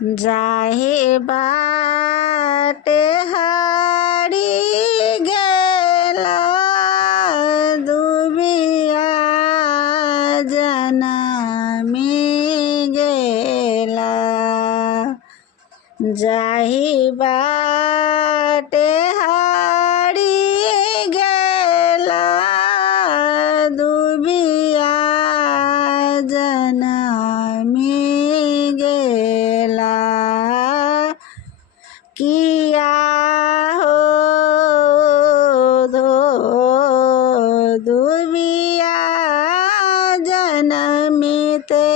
जाहे बाटे हारी गेला दुबिया जनमी गेला। जाही बाटे हारी गेला दुबिया जनमी गेला। किया हो धो दुबिया जनमिते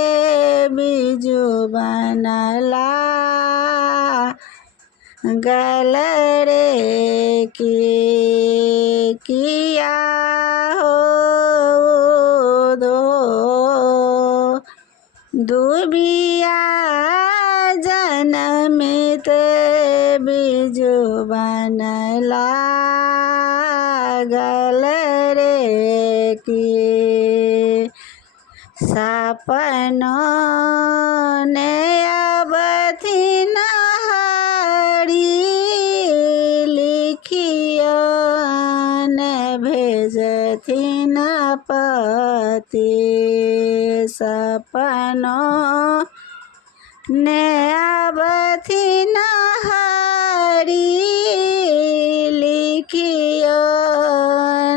बिजु बनला गल रे किया हो धो दुबिया जनमित बिजु बनला गल रे की। सपनों ने अब थी नहारी लिखियो ने भेजती न पति। सपनों ने अब थी नहारी लिखियो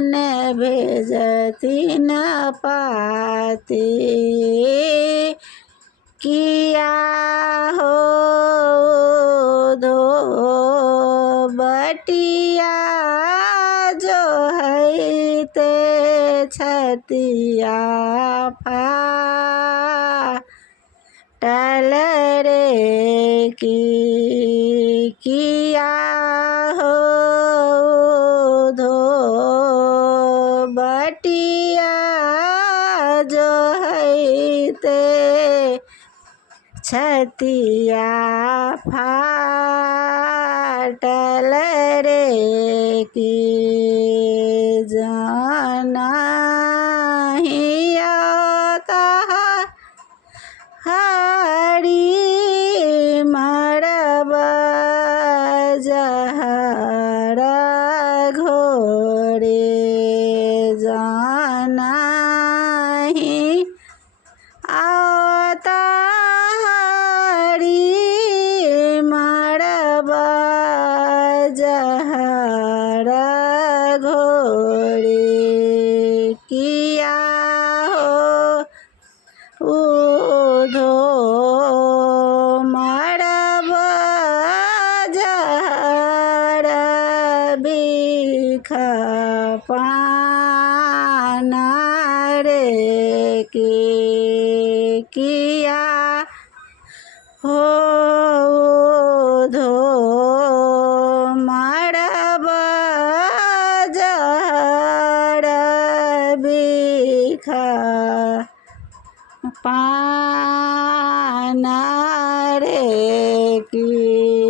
ने भेजती न पाती। किया हो धो बटिया जो है ते छतिया फाटल रे की। किया हो धो बटिया जो है ते छतिया फाटल रे की। जाना हिया कहा हारी मरब जहर घोरे। जाना ही आवता हारी मरब जहर घोरे। किया हो धो मरब जहर बिख पाना रे की। किया हो धो मरब जहर बिख पाना रे की।